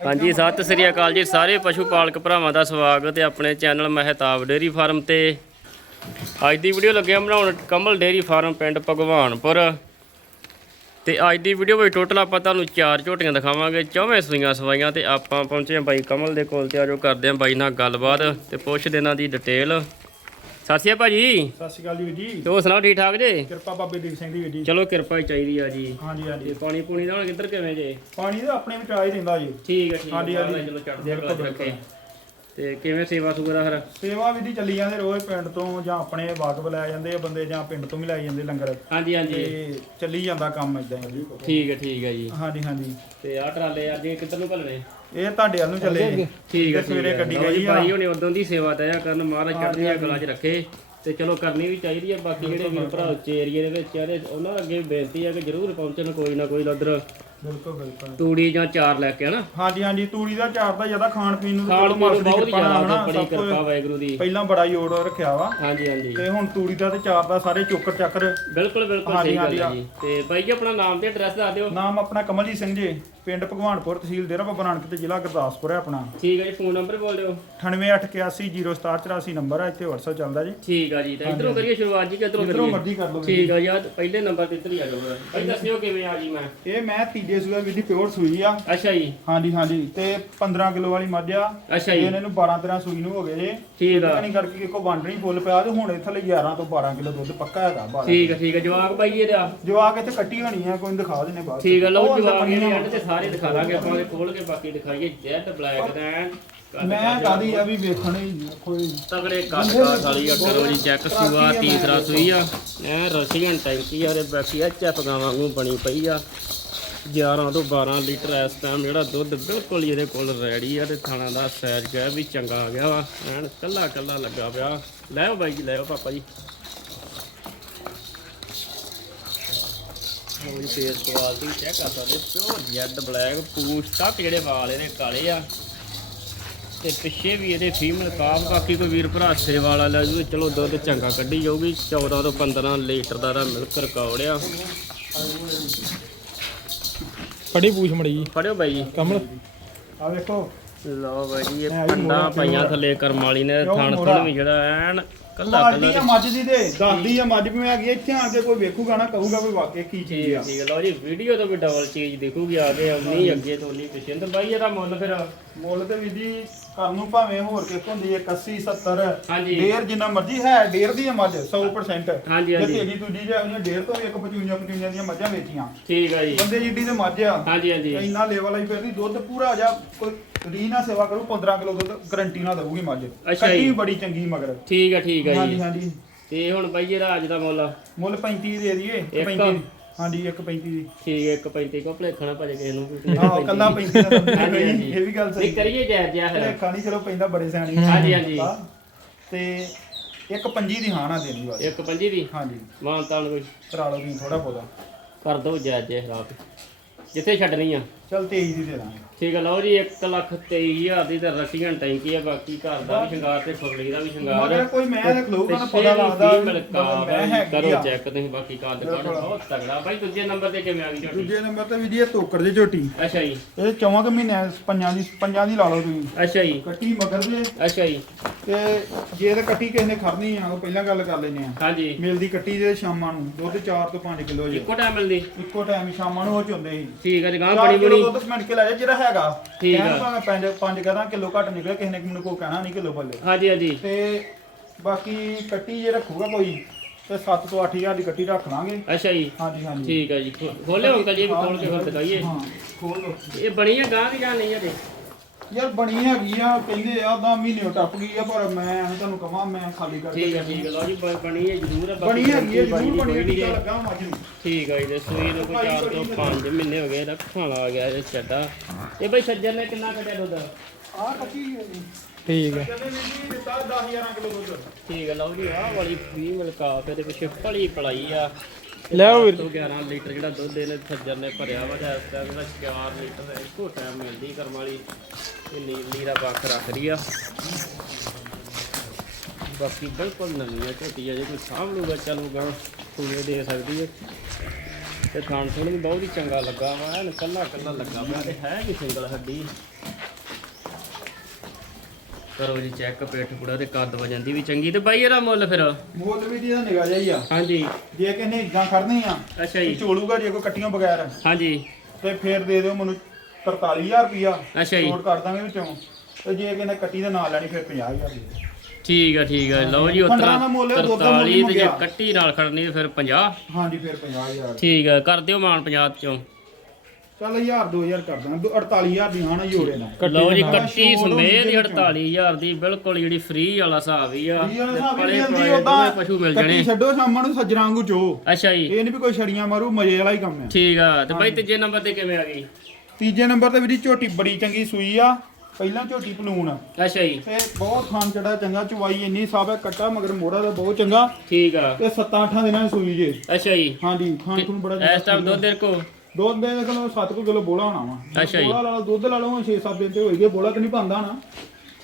ਹਾਂਜੀ, ਸਤਿ ਸ੍ਰੀ ਅਕਾਲ ਜੀ। ਸਾਰੇ ਪਸ਼ੂ ਪਾਲਕ ਭਰਾਵਾਂ ਦਾ ਸਵਾਗਤ ਹੈ ਆਪਣੇ ਚੈਨਲ ਮਹਿਤਾਬ ਡੇਰੀ ਫਾਰਮ ਤੇ। ਅੱਜ ਦੀ ਵੀਡੀਓ ਲੱਗਿਆ ਬਣਾਉਣ ਕਮਲ ਡੇਰੀ ਫਾਰਮ ਪਿੰਡ ਭਗਵਾਨਪੁਰ। ਤੇ ਅੱਜ ਦੀ ਵੀਡੀਓ ਵਿੱਚ ਟੋਟਲ ਆਪਾਂ ਤੁਹਾਨੂੰ ਚਾਰ ਝੋਟੀਆਂ ਦਿਖਾਵਾਂਗੇ, ਚੌਵੇਂ ਸੂਈਆਂ ਸਵਾਈਆਂ ਤੇ ਆਪਾਂ ਪਹੁੰਚੇ ਹਾਂ ਬਾਈ ਕਮਲ ਦੇ ਕੋਲ ਤੇ ਆਜੋ ਕਰਦੇ ਹਾਂ ਬਾਈ ਨਾਲ ਗੱਲਬਾਤ ਤੇ ਪੁੱਛਦੇ ਇਹਨਾਂ ਦੀ ਡਿਟੇਲ ਸਤਿ ਸ਼੍ਰੀ ਅਕਾਲ ਭਾਜੀ। ਸਤਿ ਸ਼੍ਰੀ ਅਕਾਲ ਜੀ ਵੀਰ ਜੀ। ਤੇ ਹੋਰ ਸੁਣਾਓ ਠੀਕ ਠਾਕ ਜੇ? ਕਿਰਪਾ ਬਾਬੇ ਦੀਪ ਸਿੰਘ ਦੀ ਵੀਰ ਜੀ। ਚਲੋ ਕਿਰਪਾ ਹੀ ਚਾਹੀਦੀ ਆ ਜੀ। ਹਾਂਜੀ ਤੇ ਹਾਂਜੀ ਪਾਣੀ ਪੂਣੀ ਦਾ ਹੁਣ ਕਿੱਧਰ ਕਿਵੇਂ ਜੇ? ਪਾਣੀ ਤਾਂ ਆਪਣੇ ਵਿੱਚ ਆ ਹੀ ਰਹਿੰਦਾ ਜੀ। ਠੀਕ ਹੈ ਠੀਕ ਹੈ ਹਾਂਜੀ, ਹਾਂਜੀ। ਚਲੋ ਬਿਲਕੁਲ, ਰੱਖੇ। ਤੇ ਕਿਵੇਂ ਸੇਵਾ ਸੁਗਰਾ ਫਿਰ? ਸੇਵਾ ਵੀ ਦੀ ਚੱਲੀ ਜਾਂਦੇ ਰੋਜ਼ ਪਿੰਡ ਤੋਂ ਜਾਂ ਆਪਣੇ ਵਾਕਬ ਲੈ ਜਾਂਦੇ ਆ ਬੰਦੇ ਜਾਂ ਪਿੰਡ ਤੋਂ ਵੀ ਲੈ ਜਾਂਦੇ ਲੰਗਰ। ਹਾਂਜੀ ਹਾਂਜੀ। ਤੇ ਚੱਲੀ ਜਾਂਦਾ ਕੰਮ ਇਦਾਂ ਹੀ। ਠੀਕ ਹੈ ਠੀਕ ਹੈ ਜੀ। ਹਾਂਜੀ ਹਾਂਜੀ। ਤੇ ਆਹ ਟਰਾਲੇ ਅੱਜ ਇਹ ਕਿੱਧਰ ਨੂੰ ਘੱਲਣੇ? ਇਹ ਤੁਹਾਡੇ ਵੱਲ ਨੂੰ ਚੱਲੇ ਜੀ। ਠੀਕ ਹੈ ਸਵੇਰੇ। ਗੱਡੀ ਲਓ ਜੀ, ਗਈ ਆ। ਭਾਈ ਹੁਣੇ ਉਦੋਂ ਦੀ ਸੇਵਾ ਦਇਆ ਕਰਨ ਮਹਾਰਾਜ ਚੜ੍ਹਦੀਆਂ ਕਲਾ 'ਚ ਰੱਖੇ। ਤੇ ਚਲੋ ਕਰਨੀ ਵੀ ਚਾਹੀਦੀ ਹੈ ਬਾਕੀ ਜਿਹੜੇ ਵੀਰ ਭਰਾ ਉੱਚੇ ਏਰੀਏ ਦੇ ਵਿੱਚ ਆ ਤੇ ਉਹਨਾਂ ਅੱਗੇ ਬੇਨਤੀ ਹੈ ਕਿ ਜਰੂਰ ਪਹੁੰਚਣ ਕੋਈ ਨਾ ਕੋਈ ਉਧਰ ਬਿਲਕੁਲ ਬਿਲਕੁਲ। ਤੂੜੀ ਜਾਂ ਚਾਰ ਲੈ ਕੇ ਹਨਾ? ਹਾਂਜੀ ਹਾਂਜੀ ਤੂੜੀ ਦਾ ਚਾਰ ਦਾ ਜ਼ਿਆਦਾ ਖਾਣ ਪੀਣ ਨੂੰ ਖਾਣ ਪੀਣ ਨੂੰ ਬਹੁਤ ਜ਼ਿਆਦਾ ਹਨਾ, ਬੜੀ ਕਿਰਪਾ ਵਾਹਿਗੁਰੂ ਦੀ। ਪਹਿਲਾਂ ਬੜਾ ਜੋੜ ਰੱਖਿਆ ਵਾ। ਹਾਂਜੀ ਹਾਂਜੀ। ਤੇ ਹੁਣ ਤੂੜੀ ਦਾ ਤੇ ਚਾਰ ਦਾ ਸਾਰੇ ਚੋਕਰ ਚੱਕਰ। ਬਿਲਕੁਲ ਬਿਲਕੁਲ ਸਹੀ ਗੱਲ ਹੈ। ਜੀ। ਤੇ ਬਾਈ ਜੀ ਆਪਣਾ ਨਾਮ ਤੇ ਐਡਰੈਸ ਦੱਸ ਦਿਓ। ਨਾਮ ਆਪਣਾ ਕਮਲਜੀਤ ਸਿੰਘ ਜੀ। ਪਿੰਡ ਭਗਵਾਨਪੁਰ ਤਹਿਸੀਲ ਡੇਰਾ ਬਾਬਾ ਨਾਨਕ ਤੇ ਜ਼ਿਲ੍ਹਾ ਗੁਰਦਾਸਪੁਰ ਹੈ ਆਪਣਾ। ਠੀਕ ਹੈ ਜੀ ਫੋਨ ਨੰਬਰ ਬੋਲ ਦਿਓ। 98810784 ਨੰਬਰ ਹੈ ਇੱਥੇ WhatsApp ਚੱਲਦਾ ਜੀ। ਠੀਕ ਆ ਜੀ ਤਾਂ ਇਧਰੋਂ ਕਰੀਏ ਸ਼ੁਰੂਆਤ ਜੀ ਕਿਧਰੋਂ ਜਿੱਧਰੋਂ ਕਰੀਏ? ਮਰਜ਼ੀ ਕਰ ਲਓ ਠੀਕ ਆ ਯਾਰ ਪਹਿਲੇ ਨੰਬਰ ਤੇ ਇੱਧਰ ਹੀ ਆ ਜਾਓ। ਭਾਈ ਦੱਸਿਓ ਕਿਵੇਂ ਆ ਜੀ ਮੈਂ? ਇਹ ਮੈਂ ਤੀਜੇ ਸੂਏ ਵੀ ਦੀ ਪਿਓਰ ਸੂਈ ਆ। ਅੱਛਾ ਜੀ। ਹਾਂਜੀ ਹਾਂਜੀ। ਤੇ 15 ਕਿਲੋ ਵਾਲੀ ਮੱਝ ਆ। ਅੱਛਾ ਜੀ। ਇਹਨਾਂ ਨੂੰ 12 13 ਸੂਈ ਨੂੰ ਹੋ ਗਏ ਜੇ। ਠੀਕ ਆ। ਨਹੀਂ ਕਰਕੇ ਕੋ ਵੰਡ ਨਹੀਂ ਫੁੱਲ ਪਿਆ ਤੇ ਹੁਣ ਇੱਥੇ ਲਈ 11 ਤੋਂ 12 ਕਿਲੋ ਦੁੱਧ ਪੱਕਾ ਹੈਗਾ ਬਾਹਰ ਠੀਕ ਆ ਠੀਕ ਆ। ਜਵਾਕ ਬਾਈ ਜੀ ਇਹਦਾ? ਜੋ ਆ ਕੇ ਇੱਥੇ ਕੱਟੀ ਹੋਣੀ ਆ ਕੋਈ ਨੀ ਦਿਖਾ ਦਿੰਨੇ ਬਾਅਦ ਚ। ਠੀਕ ਆ ਲਓ ਉਹ ਅੰਦਰ ਜਵਾਕ ਪਈਆਂ ਇਹਦੇ ਨੇ। ਐਂਡ ਤੇ ਸਾਰੇ ਦਿਖਾ ਦਾਂਗੇ ਆਪਾਂ ਉਹਦੇ ਖੋਲ ਕੇ ਬਾਕੀ ਦਿਖਾਈਏ ਜੈਡ ਬਲੈਕ ਦਾ ਮੈਂ ਕਾਦੀ ਆ ਵੀ ਵੇਖਣ ਕੋਈ ਤਗੜੇ ਕੱਦ ਕਾਠ ਵਾਲੀ ਆ ਕਰੋ ਜੀ ਚੈੱਕ ਸੂਆ ਤੀਸਰਾ ਸੂਈ ਆ। ਐ ਰਸ਼ੀਅਨ ਟੈਂਕੀ ਆ ਉਹਦੇ ਬਾਕੀ ਐਫ ਗਾਵਾਂ ਵਾਂਗੂ ਬਣੀ ਪਈ ਆ। 11 ਤੋਂ 12 ਲੀਟਰ ਇਸ ਟਾਈਮ ਜਿਹੜਾ ਦੁੱਧ ਬਿਲਕੁਲ ਹੀ ਇਹਦੇ ਕੋਲ ਰੈਡੀ ਆ ਤੇ ਥਾਣਾ ਦਾ ਸਾਈਜ਼ ਗਿਆ ਵੀ ਚੰਗਾ ਆ ਗਿਆ ਵਾ। ਐਨ ਕੱਲਾ ਕੱਲਾ ਲੱਗਾ ਪਿਆ। ਲੈ ਬਾਈ ਜੀ ਲੈ ਪਾਪਾ ਜੀ। ਜੀ ਫੇਸ ਕੁਆਲਿਟੀ ਚੈੱਕ ਕਰ ਸਕਦੇ ਪਿਓਰ ਜੈਡ ਬਲੈਕ ਪੂਛ ਤੱਕ ਜਿਹੜੇ ਵਾਲ ਇਹਦੇ ਕਾਲੇ ਆ। ਤੇ ਪਿੱਛੇ ਵੀ ਇਹਦੇ ਫੀਮੇਲ ਕਾਫ ਬਾਕੀ ਕੋਈ ਵੀਰ ਭਰਾ ਸੇ ਵਾਲਾ ਲੈ ਜੂ ਚਲੋ ਦੁੱਧ ਚੰਗਾ ਕੱਢੀ ਜਾਊਗੀ। 14 ਤੋਂ 15 ਲੀਟਰ ਦਾ ਦਾ ਮਿਲਕ ਰਿਕਾਰਡ ਆ। ਫੜੀ ਪੂਛ ਮੜੀ ਫੜਿਓ ਬਾਈ ਜੀ। ਕਮਲ। ਆ ਵੇਖੋ। ਲਓ ਬਾਈ ਜੀ ਇਹ ਪੰਡਾ ਪਾਈਆਂ ਥੱਲੇ ਕਰਮ ਵਾਲੀ ਨੇ ਥਣ? ਥਣ ਵੀ ਜਿਹੜਾ ਐਨ ਕੱਲਾ ਕੁਆਲਿਟੀ ਆ ਕੱਲਾ ਮੱਝ ਦੀ ਤੇ ਦੱਸਦੀ ਆ ਮੱਝ ਵੀ ਹੈਗੀ ਇੱਥੇ ਆ ਕੇ ਕੋਈ ਵੇਖੂਗਾ ਨਾ ਕਹੂਗਾ ਵੀ ਵਾਕਿਆ ਕੀ ਚੀਜ਼ ਆ। ਠੀਕ ਲਓ ਜੀ ਵੀਡੀਓ ਤੋਂ ਵੀ ਡਬਲ ਚੀਜ਼ ਦਿਖੂਗੀ ਆ ਕੇ ਉਨੀ ਅੱਗੇ ਤੋਂ ਉਨੀ ਪਿੱਛੇ। ਤੇ ਬਾਈ ਇਹਦਾ ਮੁੱਲ ਫਿਰ? ਮੁੱਲ ਤੇ ਵੀ ਜੀ ਕਰਨ ਨੂੰ ਭਾਵੇਂ ਹੋਰ ਕਿਸ ਹੁੰਦੀ ਹੈ 81 70 ਹਾਂਜੀ। ਡੇਰ ਜਿੰਨਾ ਮਰਜ਼ੀ ਹੈ ਡੇਰ ਦੀ ਹੈ। ਮੱਝ 100% ਹਾਂਜੀ, ਜੇ ਹਾਂਜੀ। ਤੇਜੀ ਤੁਜੀ ਜਾਂ ਉਹਨੇ ਡੇਰ ਤੋਂ ਵੀ ਇੱਕ 55 55 ਦੀਆਂ ਮੱਝਾਂ ਵੇਚੀਆਂ। ਠੀਕ ਆ ਜੀ। ਬੰਦੇ ਜਿੱਡੀ ਤੇ ਮੱਝ ਆ ਹਾਂਜੀ ਹਾਂਜੀ। ਇੰਨਾ ਲੈਵਲ ਆਈ ਫਿਰਦੀ ਦੁੱਧ ਪੂਰਾ ਜਾ ਕੋਈ ਰੀ ਨਾ ਸੇਵਾ ਕਰੂ 15 ਕਿਲੋ ਦੁੱਧ ਗਰੰਟੀ ਨਾਲ ਦਊਗੀ ਮੱਝ। ਅੱਛਾ ਕੱਟੀ ਜੀ। ਵੀ ਬੜੀ ਚੰਗੀ ਮਗਰ। ਠੀਕ ਆ ਠੀਕ ਆ ਹਾਂਜੀ ਜੀ। ਹਾਂਜੀ ਤੇ ਹੁਣ ਬਾਈ ਇਹਦਾ ਅੱਜ ਦਾ ਮੁੱਲ? ਮੁੱਲ 35 ਦੇ ਦਈਏ ਇੱਕ? 35 ਹਾਂਜੀ 1.35 ਦੀ। ਠੀਕ ਹੈ ਇੱਕ 35 ਕੋ ਭਲੇਖਣਾ ਭਜ ਕਿਸੇ ਨੂੰ ਵੀ ਹਾਂ ਕੱਲਾ 35 ਦਾ। ਹਾਂਜੀ। ਇਹ ਵੀ ਗੱਲ ਨਹੀਂ ਸਹੀ ਕਰੀਏ ਜਾਇਜ਼ ਜਿਹਾ ਫਿਰ। ਨਹੀਂ ਚਲੋ ਪੈਂਦਾ ਬੜੇ ਸਿਆਣੀ ਹਾਂਜੀ, ਹਾਂਜੀ। ਤੇ ਇੱਕ ਪੰਜੀ ਦੀ ਹਾਂ ਨਾ ਦੇਣੀ ਬਸ। ਇੱਕ 25 ਦੀ? ਹਾਂਜੀ। ਮਾਨ ਤਾਨ ਕੋਈ? ਕਰਾ ਲਓ ਤੁਸੀਂ ਥੋੜਾ ਬਹੁਤਾ। ਕਰ ਦੋ ਜਾਇਜ਼ ਜਿਹਾ ਰਾਤ ਜਿੱਥੇ ਛੱਡਣੀ ਆ। ਚਲ 23 ਦੀ ਦੇ ਦਾਂਗੇ। ਠੀਕ ਹੈ ਲਓ ਜੀ 1 ਲੱਖ 23000 ਦੀ ਤੇ ਰਸ਼ੀਅਨ ਟੈਂਕੀ ਆ ਬਾਕੀ ਘਰ ਦਾ ਵੀ ਸ਼ਿੰਗਾਰ ਤੇ ਫੁਰਲੀ ਦਾ ਵੀ ਸ਼ਿੰਗਾਰ। ਮਗਰ ਕੋਈ ਮੈਂ ਤੇ ਖਲੋਗਾ ਨਾ ਪਤਾ ਲੱਗਦਾ ਵੀ ਮੈਂ ਆ, ਹੈਗੀ ਕਰੋ ਆ। ਚੈੱਕ ਤੁਸੀਂ ਬਾਕੀ ਕਾਰਡ ਕਾਰਡ ਬਿਲਕੁਲ। ਬਹੁਤ ਤਗੜਾ ਬਾਈ ਦੂਜੇ ਨੰਬਰ ਤੇ ਕਿਵੇਂ ਆ ਗਈ ਝੋਟੀ? ਦੂਜੇ ਨੰਬਰ ਤੇ ਵੀ ਜੀ ਇਹ ਤੋਕੜ ਦੀ ਝੋਟੀ। ਅੱਛਾ ਜੀ। ਇਹ ਚੌਵਾਂ ਕੁ ਮਹੀਨਿਆਂ ਪੰਜਾਂ ਦੀ ਪੰਜਾਂ ਦੀ ਲਾ ਲਓ ਤੁਸੀਂ। ਅੱਛਾ ਜੀ। ਕੱਟੀ ਮਗਰ ਦੇ। ਅੱਛਾ ਜੀ। ਤੇ ਜੇ ਤੇ ਕੱਟੀ ਕਿਸੇ ਨੇ ਖੜਨੀ ਆ ਉਹ ਪਹਿਲਾਂ ਗੱਲ ਕਰ ਲੈਨੇ ਆ। ਹਾਂਜੀ। ਮਿਲਦੀ ਕੱਟੀ ਦੇ ਸ਼ਾਮਾਂ ਨੂੰ ਦੁੱਧ 4 ਤੋਂ 5 ਕਿਲੋ ਜੀ। ਇੱਕੋ ਟਾਈਮ ਮਿਲਦੀ। ਇੱਕੋ ਟਾਈਮ ਸ਼ਾਮਾਂ ਨੂੰ ਉਹ ਚੁੰਦੇ ਸੀ। ਠੀਕ ਹੈ ਜਗਾਂ ਚਾਰ ਬਣੀ ਕਿਲੋ ਬਣੀ। ਦੁੱਧ ਮਿੰਟ ਕੇ ਲੈ ਜਾ ਜਿਹੜਾ ਹੈਗਾ। ਠੀਕ ਆ। ਭਾਵੇਂ ਪੰਜ ਪੰਜ ਕਰਾਂ ਕਿਲੋ ਘੱਟ ਨਿਕਲੇ ਕਿਸੇ ਨੇ ਮੈਨੂੰ ਕੋਈ ਕਹਿਣਾ ਨਹੀਂ ਕਿਲੋ ਪੱਲੇ। ਹਾਂਜੀ ਹਾਂਜੀ। ਤੇ ਬਾਕੀ ਕੱਟੀ ਜੇ ਰੱਖੂਗਾ ਕੋਈ ਤੇ 7 ਤੋਂ 8000 ਦੀ ਕੱਟੀ ਰੱਖ ਲਾਂਗੇ। ਅੱਛਾ ਜੀ। ਹਾਂਜੀ ਹਾਂਜੀ। ਠੀਕ ਹੈ ਜੀ। ਖੋ- ਖੋਲਿਓ ਅੰਕਲ ਜੀ ਖੋਲ ਕੇ ਫਿਰ ਦਿਖਾਈਏ। ਹਾਂ ਖੋਲ ਦੋ ਇਹ ਬਣੀ ਆ ਗਾਂ ਦੀ ਜਾਂ ਨਹੀਂ ਆ ਤੇ? ਯਾਰ ਬਣੀ ਹੈਗੀ ਆ ਕਹਿੰਦੇ ਆ ਦਾ ਮਹੀਨੇ ਟੱਪ ਗਈ ਆ ਪਰ ਮੈਂ ਐਵੇਂ ਤੁਹਾਨੂੰ ਕਹਾਂ ਮੈਂ ਖਾਲੀ ਕਰਕੇ ਠੀਕ ਹੈ ਠੀਕ ਹੈ ਲਓ ਜੀ ਬ- ਬਣੀ ਹੈ ਜ਼ਰੂਰ ਹੈ ਬਾਕੀ ਬਣੀ ਹੈਗੀ ਆ ਜ਼ਰੂਰ ਬਣੀ ਕੋਈ ਹੈ ਨਹੀਂ ਟੀਕਾ ਹੈ। ਲੱਗਾ ਮੱਝ ਨੂੰ। ਠੀਕ ਹੈ ਜੀ ਤੇ ਸੂਈ ਨੂੰ ਕੋਈ 4 ਤੋਂ 5 ਮਹੀਨੇ ਹੋ ਗਏ ਰੱਖਣ ਆ ਗਿਆ ਇਹ ਛੱਡਾ ਇਹ ਬਈ ਸੱਜਣ ਨੇ ਕਿੰਨਾ ਕੱਢਿਆ ਦੁੱਧ? ਆ ਕੱਟੀ ਹੈ ਜੀ। ਠੀਕ ਹੈ ਕਹਿੰਦੇ ਜੀ ਦਿੱਤਾ 10 11 ਕਿਲੋ ਦੁੱਧ। ਠੀਕ ਹੈ ਲਓ ਜੀ ਆਹ ਵਾਲੀ ਫੀਮੇਲ ਕਾਪ ਇਹਦੇ ਪਿੱਛੇ ਭਲੀ ਪਲਾਈ ਆ। ਲੈ ਵੀਰ ਤੋਂ 11 ਲੀਟਰ ਜਿਹੜਾ ਦੁੱਧ ਇਹਨੇ ਸੱਜਣ ਨੇ ਭਰਿਆ ਵਾ ਤੇ ਇਸ ਟਾਈਮ ਇਹਦਾ 4 ਲੀਟਰ ਇੱਕੋ ਟਾਈਮ ਮਿਲਦੀ ਕਰਮ ਵਾਲੀ। ਇਹ ਨੀਲੀ ਦਾ ਬੱਖ ਰੱਖ ਰਹੀ ਆ। ਬਾਕੀ ਬਿਲਕੁਲ ਨਵੀਂ ਹੈ ਝੋਟੀ ਆ ਜੇ ਕੋਈ ਸਾਂਭ ਲੂਗਾ ਚੱਲੂਗਾ ਸੂਏ ਦੇ ਸਕਦੀ ਹੈ ਤੇ ਖਾਣ ਥੋੜਾ ਵੀ ਬਹੁਤ ਹੀ ਚੰਗਾ ਲੱਗਾ ਵਾ ਐਨ ਕੱਲਾ ਕੱਲਾ ਲੱਗਾ ਵਾ। ਤੇ ਹੈ ਵੀ ਸਿੰਗਲ ਹੱਡੀ। ਕਰੋ ਜੀ ਚੈੱਕ ਪੇਟ ਪੂੜਾ ਤੇ ਕੱਦ ਵਜਨ ਦੀ ਵੀ ਚੰਗੀ। ਤੇ ਬਾਈ ਇਹਦਾ ਮੁੱਲ ਫਿਰ? ਮੁੱਲ ਵੀ ਜੀ ਇਹਦਾ ਨਿਗਾ ਜਾਈ ਆ। ਹਾਂਜੀ। ਜੇ ਕਿਨੇ ਇਦਾਂ ਖੜਨੀ ਆ ਅੱਛਾ ਜੀ। ਚੋਲੂਗਾ ਜੇ ਕੋਈ ਕੱਟੀਆਂ ਬਗੈਰ। ਹਾਂਜੀ। ਤੇ ਫੇਰ ਦੇ ਦਿਓ ਮੈਨੂੰ 43000 ਰੁਪਿਆ ਅੱਛਾ ਜੀ। ਛੋਟ ਕਰ ਦਾਂਗੇ ਵਿੱਚੋਂ। ਤੇ ਜੇ ਕਿਨੇ ਕੱਟੀ ਦੇ ਨਾਲ ਲੈਣੀ ਫਿਰ 50000 ਦੇ ਦਿਓ। ਠੀਕ ਆ ਠੀਕ ਆ। ਲਓ ਜੀ ਉਤਰਾ ਦਾ ਮੁੱਲ ਹੈ, ਦੁੱਧ ਦਾ ਮੁੱਲ 43 ਤੇ ਜੇ। ਕੱਟੀ ਨਾਲ ਖੜਨੀ ਫਿਰ 50 ਹਾਂਜੀ ਫਿਰ 50000 ਠੀਕ ਆ ਕਰ ਦਿਓ ਮਾਨ 50 ਚੋਂ। ਚੱਲ 1000 2000 ਕਰ ਦਾਂਗੇ 48000 ਦੀ ਹਾਂ ਨਾ ਜੋੜੇ ਨਾਲ। ਲਓ ਜੀ ਨਾਲ। ਕੱਟੀ ਛੋੜ ਸਮੇਤ ਹੁੰਦੀ ਹੀ ਹੈ 48000 ਦੀ ਬਿਲਕੁਲ ਜਿਹੜੀ ਫ੍ਰੀ ਵਾਲਾ ਹਿਸਾਬ ਹੀ ਆ। ਇਹ ਹਿਸਾਬ ਹੀ ਦੋਵੇਂ ਪਸ਼ੂ ਮਿਲ ਕੱਟੀ ਜਾਣੇ। ਛੱਡੋ ਸ਼ਾਮਾਂ ਨੂੰ ਸੱਜਣਾ ਵਾਂਗੂ ਚੋ। ਅੱਛਾ ਜੀ। ਇਹ ਨਹੀਂ ਵੀ ਕੋਈ ਛੜੀਆਂ ਮਾਰੂ ਮਜ਼ੇ ਵਾਲਾ ਹੀ ਕੰਮ ਹੈ ਠੀਕ ਆ। ਤੇ ਬਾਈ ਤੀਜੇ ਨੰਬਰ ਤੇ ਕਿਵੇਂ ਆ ਗਈ? ਤੀਜੇ ਨੰਬਰ ਤੇ ਵੀਡੀ ਝੋਟੀ ਬੜੀ ਚੰਗੀ ਸੂਈ ਆ। ਪਹਿਲਾਂ ਝੋਟੀ ਪਲੂਣ ਆ ਅੱਛਾ ਜੀ। ਤੇ ਬਹੁਤ ਖਾਨ ਚੜਾ ਚੰਗਾ ਚੁਵਾਈ ਇੰਨੀ ਸਾਬ ਹੈ ਕੱਟਾ ਮਗਰ ਮੋੜਾ ਦਾ ਬਹੁਤ ਚੰਗਾ। ਠੀਕ ਆ। ਤੇ 7-8 ਦਿਨਾਂ ਦੀ ਸੂਈ ਜੇ। ਅੱਛਾ ਜੀ। ਹਾਂਜੀ ਖਾਣ ਖੂਨ ਬੜਾ ਇਸ ਟਾਈਮ ਦੁੱਧ ਦੇ ਕੋ ਦੁੱਧ ਦੇ ਕੋਲ 7 ਕਿਲੋ ਬੋਲਾ ਹੋਣਾ ਵਾ। ਅੱਛਾ ਜੀ। ਬੋਲਾ ਲਾ ਲਓ ਦੁੱਧ ਲਾ ਲਓ 6-7 ਦਿਨ ਤੇ ਹੋਈ ਗਏ ਬੋਲਾ ਤੇ ਨਹੀਂ ਪਾਉਂਦਾ ਨਾ।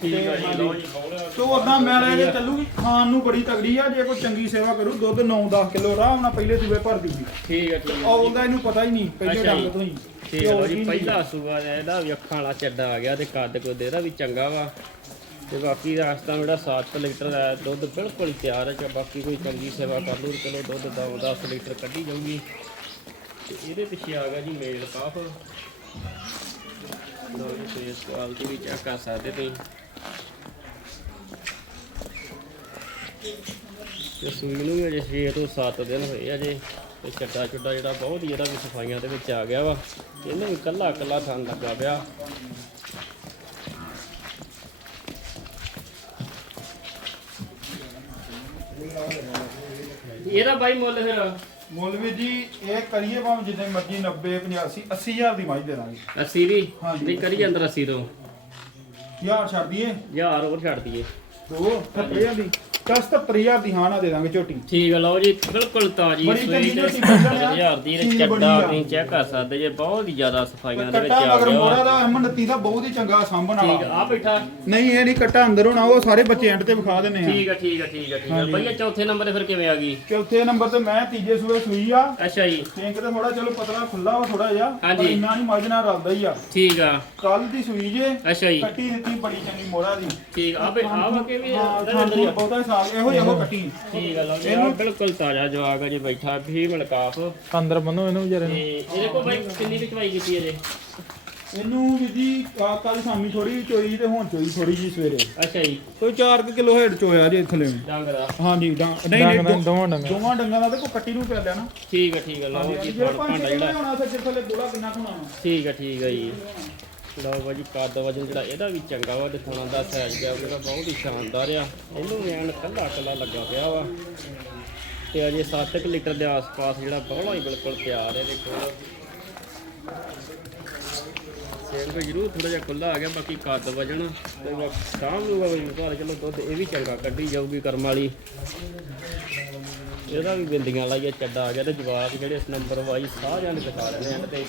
ਠੀਕ ਆ ਜੀ ਲਓ ਜੀ ਬੌਲਾ ਤੋ ਉਦਾਂ ਮੈਂ ਲੈ ਕੇ ਚੱਲੂਗੀ ਖਾਣ ਨੂੰ ਬੜੀ ਤਗੜੀ ਆ ਜੇ ਕੋਈ ਚੰਗੀ ਸੇਵਾ ਕਰੂ ਦੁੱਧ 9-10 ਕਿਲੋ ਆਰਾਮ ਨਾਲ ਪਹਿਲੇ ਸੂਬੇ ਭਰ ਦੂਗੀ ਠੀਕ ਆ ਠੀਕ ਆ। ਆਉਂਦਾ ਇਹਨੂੰ ਪਤਾ ਹੀ ਨਹੀਂ ਪਹਿਲੇ ਅੱਛਾ ਜੀ। ਡੰਗ ਤੋਂ ਹੀ। ਠੀਕ ਆ ਲਓ ਜੀ ਪਹਿਲਾ ਸੂਆ ਦਾ ਇਹਦਾ ਵੀ ਅੱਖਾਂ ਵਾਲਾ ਚੱਡਾ ਆ ਗਿਆ ਤੇ ਕੱਦ ਕੋ ਇਹਦਾ ਵੀ ਚੰਗਾ ਵਾ। ਤੇ ਬਾਕੀ ਰਾਸਤਾ ਜਿਹੜਾ 7 ਲੀਟਰ ਦਾ ਦੁੱਧ ਬਿਲਕੁਲ ਹੀ ਤਿਆਰ ਹੈ ਕਿ ਬਾਕੀ ਕੋਈ ਚੰਗੀ ਸੇਵਾ ਕਰ ਲੂ ਤੇ ਚਲੋ ਦੁੱਧ ਦਾ 10 ਲੀਟਰ ਕੱਢੀ ਜਾਊਗੀ। ਤੇ ਇਹਦੇ ਪਿੱਛੇ ਆ ਗਿਆ ਜੀ ਮੇਲ ਕਾਫ ਲੋ ਜੀ ਫੇਸ ਕੁਆਲਿਟੀ ਵੀ ਚੈੱਕ ਕਰ ਸਕਦੇ ਤੁਸੀਂ। ਤੇ ਸੂਈ ਨੂੰ ਵੀ ਅਜੇ 6 ਤੋਂ 7 ਦਿਨ ਹੋਏ ਆ ਜੇ ਤੇ ਚੱਡਾ ਚੁੱਡਾ ਜਿਹੜਾ ਬਹੁਤ ਹੀ ਇਹਦਾ ਵੀ ਸਫਾਈਆਂ ਦੇ ਵਿੱਚ ਆ ਗਿਆ ਵਾ। ਇਹਨੂੰ ਵੀ ਕੱਲਾ ਕੱਲਾ ਥਣ ਲੱਗਾ ਪਿਆ। ਇਹਦਾ ਬਾਈ ਮੁੱਲ ਫਿਰ? ਮੁੱਲ ਵੀ ਜੀ ਇਹ ਕਰੀਏ ਭਾਵੇਂ ਜਿੰਨੇ ਮਰਜ਼ੀ 90 85 80000 ਦੀ ਮਾਈ ਦੇ ਦਾਂਗੇ। 80 ਦੀ? ਹਾਂਜੀ। ਨਹੀਂ ਕਰੀ ਅੰਦਰ 80 ਤੋਂ। ਯਾਰ ਛੱਡ ਦਈਏ। ਯਾਰ ਹੋਰ ਛੱਡ ਦਈਏ। ਦੋ 70000 ਦੀ 70000 ਦੀ ਹਾਂ ਨਾ ਦੇ ਦਾਂਗੇ ਝੋਟੀ ਠੀਕ ਆ ਲਓ ਜੀ ਬਿਲਕੁਲ ਤਾਜੀ ਬੜੀ ਚੰਗੀ ਤੇ ਝੋਟੀ ਬੰਦਣ ਆ। ਹਜ਼ਾਰ ਦੀ ਚੀਜ਼ ਚੱਡਾ ਆ। ਤੁਸੀਂ ਚੈੱਕ ਕਰ ਸਕਦੇ ਜੇ ਬਹੁਤ ਹੀ ਜ਼ਿਆਦਾ ਸਫਾਈਆਂ ਦੇ ਵਿੱਚ ਕੱਟਾ ਆ ਮਗਰ ਗਿਆ ਮੋੜਾ ਵਾ। ਦਾ ਅਮਨਤੀ ਦਾ ਬਹੁਤ ਹੀ ਚੰਗਾ ਸਾਂਭਣ ਠੀਕ ਵਾਲਾ ਆ ਬੈਠਾ ਨਹੀਂ ਇਹ ਨਹੀਂ ਕੱਟਾ ਅੰਦਰ ਹੋਣਾ ਉਹ ਸਾਰੇ ਬੱਚੇ ਐਂਡ ਤੇ ਵਿਖਾ ਦਿੰਨੇ ਆ ਠੀਕ ਆ ਠੀਕ ਆ ਠੀਕ ਆ ਠੀਕ ਆ ਹਾਂਜੀ। ਭਈਆ ਚੌਥੇ ਨੰਬਰ ਤੇ ਫਿਰ ਕਿਵੇਂ ਆ ਗਈ ਚੌਥੇ ਨੰਬਰ ਤੇ ਮੈਂ ਤੀਜੇ ਸੂਏ ਸੂਈ ਆ ਅੱਛਾ ਜੀ ਸਿੰਕ ਤੇ ਥੋੜਾ ਚਲੋ ਪਤਲਾ ਖੁੱਲਾ ਵਾ ਥੋੜਾ ਜਿਹਾ ਪਰ ਹਾਂਜੀ। ਇੰਨਾ ਨਹੀਂ ਮੱਝ ਨਾਲ ਰਲਦਾ ਹੀ ਆ ਠੀਕ ਆ ਕੱਲ ਦੀ ਸੂਈ ਜੇ ਅੱਛਾ ਜੀ ਕੱਟੀ ਦਿੱਤੀ ਬੜੀ ਚੰਗੀ ਮੋੜਾ ਦੀ ਠੀਕ ਆ ਬੇ ਆ ਵਾ ਕੇ ਵੀ ਹਾਂ ਉਹਦੇ ਅੰਦਰ ਹੀ ਆ। ਬਹੁਤਾ ਹਿਸਾਬ ਇਹੋ ਇਹੋ ਕੱਟੀ। ਠੀਕ ਆ ਲਓ ਜੀ ਆਹ ਬਿਲਕੁਲ ਤਾਜ਼ਾ ਜਵਾਗ ਆ ਜੇ ਬੈਠਾ ਵੀ ਮਲਕਾਫ ਅੰਦਰ ਬੰਨੋ ਇਹਨੂੰ ਵਿਚਾਰੇ ਤੇ ਨੂੰ ਇਹਦੇ ਕੋਲ ਬਾਈ ਕਿੰਨੀ ਕੁ ਚਵਾਈ ਕੀਤੀ ਇਹਦੇ? ਇਹਨੂੰ ਵੀ ਜੀ ਕੱਲ ਸ਼ਾਮੀ ਥੋੜੀ ਚੋਈ ਤੇ ਹੁਣ ਚੋਈ ਥੋੜੀ ਜੀ ਸਵੇਰੇ। ਅੱਛਾ ਜੀ। ਕੋਈ 4 ਕਿਲੋ ਹੇਡ ਚੋਇਆ ਜੇ ਥੱਲੇ ਡੰਗ ਦਾ। ਹਾਂਜੀ ਨਹੀਂ ਡੰਗ ਨਹੀਂ ਦਾ ਦੋ- ਦੋਵਾਂ ਡੰਗਾਂ ਦੋਵਾਂ ਡੰਗਾਂ ਦਾ ਤੇ ਕੋਈ ਕੱਟੀ ਨੂੰ ਪਿਆ ਲਿਆ ਨਾ। ਠੀਕ ਆ ਠੀਕ ਆ ਲਓ ਜੀ ਜਿਹੜਾ ਭਾਂਡਾ ਜਿਹੜਾ ਹੋਣਾ ਸੱਚੇ ਥੱਲੇ ਗੋਲਾ ਕਿੰਨਾ ਕੁ ਹੋਣਾ? ਠੀਕ ਆ ਠੀਕ ਆ ਜੀ। ਲਓ ਬਾਜੀ ਕੱਦ ਵਜਨ ਜਿਹੜਾ ਇਹਦਾ ਵੀ ਚੰਗਾ ਵਾ, ਦਿਖਾਉਣਾ ਦਾ ਸਾਈਜ਼ ਗਿਆ ਉਹਦਾ ਬਹੁਤ ਹੀ ਸ਼ਾਨਦਾਰ ਆ। ਇਹਨੂੰ ਐਨ ਕੱਲਾ ਕੱਲਾ ਲੱਗਾ ਪਿਆ ਵਾ। ਤੇ ਅਜੇ 7 ਲੀਟਰ ਦੇ ਆਸ-ਪਾਸ ਜਿਹੜਾ ਬੋਲਾ ਹੀ ਬਿਲਕੁਲ ਤਿਆਰ ਹੈ ਦੇਖੋ ਸੇਲ ਵੀ ਜ਼ਰੂਰ ਥੋੜਾ ਜਿਹਾ ਖੁੱਲਾ ਆ ਗਿਆ, ਬਾਕੀ ਕੱਦ ਵਜਨ ਤੇ ਸ਼ਾਮ ਨੂੰ ਵੀ ਘਰ ਚਲੋ ਦੁੱਧ ਇਹ ਵੀ ਚੰਗਾ ਕੱਢੀ ਜਾਊਗੀ ਕਰਮ ਵਾਲੀ। ਇਹਦਾ ਵੀ ਬਿੰਦੀਆਂ ਲਾਈਏ, ਚੱਡਾ ਆ ਗਿਆ ਤੇ ਜਵਾਬ ਜਿਹੜੇ ਇਸ ਨੰਬਰ ਵਾਈ ਸਾਰਿਆਂ ਦੇ ਦਿਖਾ ਰਹੇ ਨੇ ਤੇ।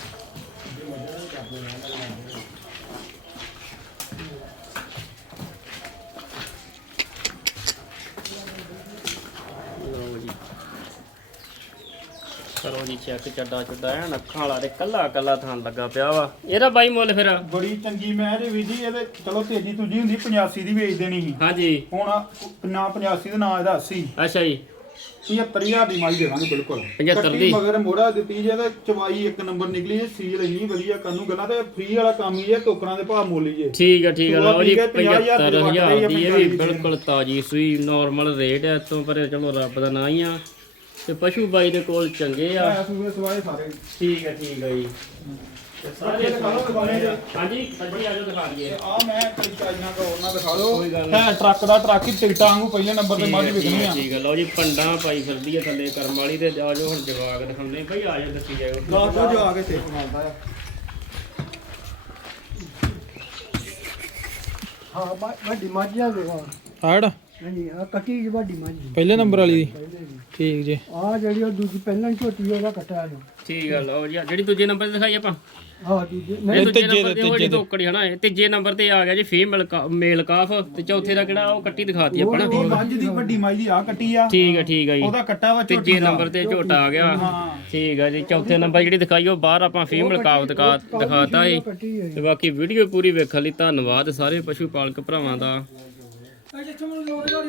ਕਰੋ ਜੀ ਚੈੱਕ ਚੱਡਾ ਚੱਡਾ ਐਨ ਅੱਖਾਂ ਵਾਲਾ ਤੇ ਕੱਲਾ ਕੱਲਾ ਥਾਂ ਲੱਗਾ ਪਿਆ ਵਾ। ਇਹਦਾ ਬਾਈ ਮੁੱਲ ਫਿਰ? ਬੜੀ ਚੰਗੀ ਮੈਂ ਜੇ ਵੀ ਜੀ ਇਹਦੇ ਚਲੋ ਤੇਜੀ ਤੁਜੀ ਹੁੰਦੀ 85 ਦੀ ਵੇਚ ਦੇਣੀ ਸੀ। ਹਾਂਜੀ। ਹੁਣ ਨਾ 85 ਦਾ ਨਾਂ ਇਹਦਾ 80 ਅੱਛਾ ਜੀ। 75000 ਦੀ ਮਾਈ ਦੇਵਾਂਗੇ ਬਿਲਕੁਲ। 75 ਕੱਟੀ ਦੀ। ਮਗਰ ਮੋੜਾ ਦਿੱਤੀ ਜੇ ਤੇ ਚਵਾਈ ਇੱਕ ਨੰਬਰ ਨਿਕਲੀ ਜੇ ਸੀਲ ਇੰਨੀ ਵਧੀਆ ਕੰਨੂ ਗੱਲਾਂ ਤੇ ਫ੍ਰੀ ਵਾਲਾ ਕੰਮ ਹੀ ਹੈ ਟੋਕਰਾਂ ਦੇ ਭਾਅ ਮੁੱਲ ਜੇ। ਠੀਕ ਹੈ ਠੀਕ ਹੈ ਲਓ ਜੀ ਠੀਕ ਹੈ, 50,000 ਦੀ 75000 ਦੀ ਇਹ ਵੀ ਬਿਲਕੁਲ ਤਾਜੀ ਸੂਈ ਨਾਰਮਲ ਰੇਟ ਹੈ ਤੋਂ ਪਰ ਚਲੋ ਰੱਬ ਦਾ ਨਾਂ ਹੀ ਆ। ਤੇ ਪਸ਼ੂ ਬਾਈ ਦੇ ਕੋਲ ਚੰਗੇ ਆ। ਆ ਸੂਏ ਸਵਾਏ ਸਾਰੇ। ਠੀਕ ਹੈ ਠੀਕ ਹੈ ਜੀ। ਤੇ ਸਾਰੇ ਦਿਖਾ ਲਓ। ਹਾਂਜੀ ਸੱਜੀ ਆ ਜਾਓ ਦਿਖਾ ਦਈਏ। ਆ ਮੈਂ ਕਈ ਚਾਈਨਾ ਦਾ ਉਹਨਾਂ ਦਿਖਾ ਦਿਓ। ਹੈ ਟਰੱਕ ਦਾ ਟਰੱਕ ਹੀ ਟਿਕਟਾਂ ਵਾਂਗੂ ਪਹਿਲੇ ਨੰਬਰ ਤੇ ਮੱਝ ਵਿਕਣੀ ਆ। ਠੀਕ ਹੈ ਲਓ ਜੀ ਪੰਡਾਂ ਪਾਈ ਫਿਰਦੀ ਹੈ ਥੱਲੇ ਕਰਮ ਵਾਲੀ ਤੇ ਜਾ ਜਾਓ ਹੁਣ ਜਵਾਗ ਦਿਖਾਉਂਦੇ ਭਾਈ ਆ ਜਾਓ ਦੱਸੀ ਜਾਓ। ਦੱਸ ਦਿਓ ਜੋ ਆ ਕੇ ਤੇ ਹਾਂ ਵੱਡੀ ਮੱਝ ਆ ਵੇਖੋ ਆੜ ਹਾਂਜੀ ਆ ਕੱਟੀ ਜੀ ਵੱਡੀ ਮੱਝ ਪਹਿਲੇ ਨੰਬਰ ਵਾਲੀ ਦੀ? ਠੀਕ ਜੀ। ਆ ਜਿਹੜੀ ਉਹ ਦੂਜੀ ਪਹਿਲਾਂ ਝੋਟੀ ਉਹਦਾ ਕੱਟਿਆ ਜੋ ਠੀਕ ਆ ਲਓ ਜੀ ਆਹ ਜਿਹੜੀ ਦੂਜੇ ਨੰਬਰ ਤੇ ਦਿਖਾਈ ਆਪਾਂ? ਹਾਂ ਦੂਜੇ ਇਹ ਨਹੀਂ ਦੂਜੇ ਤੀਜੇ ਨੰਬਰ ਤੇ ਜਿਹੜੀ ਤੋਕੜੀ ਹਨਾ ਇਹ ਤੀਜੇ ਨੰਬਰ ਤੇ ਆ ਗਿਆ ਜੀ ਫੀਮੇਲ ਮੇਲ ਕਾਫ ਤੇ ਚੌਥੇ ਦਾ ਕਿਹੜਾ ਉਹ ਕੱਟੀ ਦਿਖਾਤੀ ਆਪਾਂ ਨਾ। ਉਹ ਮੱਝ ਦੀ ਵੱਡੀ ਮਾਈ ਦੀ ਆ ਕੱਟੀ ਆ। ਠੀਕ ਹੈ ਠੀਕ ਹੈ ਜੀ। ਉਹਦਾ ਕੱਟਾ ਵਾ ਝੋਟੀ ਤੀਜੇ ਦਾ। ਨੰਬਰ ਤੇ ਝੋਟਾ ਆ ਗਿਆ। ਹਾਂ। ਠੀਕ ਹੈ ਜੀ ਚੌਥੇ ਨੰਬਰ ਜਿਹੜੀ ਦਿਖਾਈ ਉਹ ਬਾਹਰ ਆਪਾਂ ਫੀਮੇਲ ਕਾਫ ਦਿਖਾ ਦਿਖਾਤਾ ਜੀ ਕੱਟੀ ਹੈ ਤੇ ਬਾਕੀ ਵੀਡੀਓ ਪੂਰੀ ਵੇਖਣ ਲਈ ਧੰਨਵਾਦ ਸਾਰੇ ਪਸ਼ੂ ਪਾਲਕ ਭਰਾਵਾਂ ਦਾ। Öyle çamur doğruyor